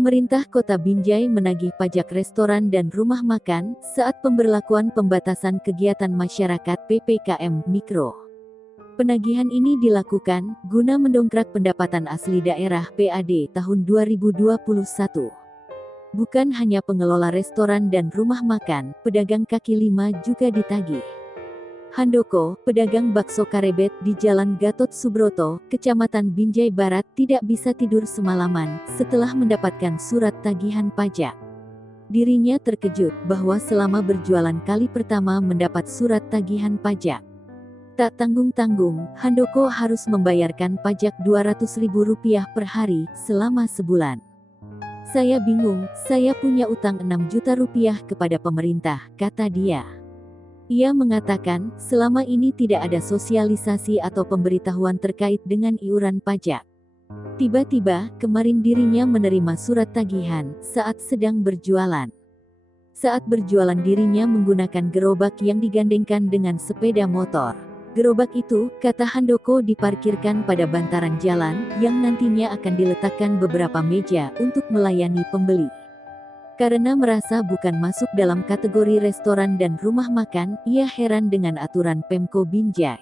Pemerintah Kota Binjai menagih pajak restoran dan rumah makan saat pemberlakuan pembatasan kegiatan masyarakat (PPKM) Mikro. Penagihan ini dilakukan guna mendongkrak pendapatan asli daerah (PAD) tahun 2021. Bukan hanya pengelola restoran dan rumah makan, pedagang kaki lima juga ditagih. Handoko, pedagang bakso karebet di Jalan Gatot Subroto, Kecamatan Binjai Barat, tidak bisa tidur semalaman setelah mendapatkan surat tagihan pajak. Dirinya terkejut bahwa selama berjualan kali pertama mendapat surat tagihan pajak. Tak tanggung-tanggung, Handoko harus membayarkan pajak Rp200.000 per hari selama sebulan. Saya bingung, saya punya utang Rp6 juta kepada pemerintah, kata dia. Ia mengatakan, selama ini tidak ada sosialisasi atau pemberitahuan terkait dengan iuran pajak. Tiba-tiba, kemarin dirinya menerima surat tagihan saat sedang berjualan. Saat berjualan dirinya menggunakan gerobak yang digandengkan dengan sepeda motor. Gerobak itu, kata Handoko, diparkirkan pada bantaran jalan, yang nantinya akan diletakkan beberapa meja untuk melayani pembeli. Karena merasa bukan masuk dalam kategori restoran dan rumah makan, ia heran dengan aturan Pemko Binjai.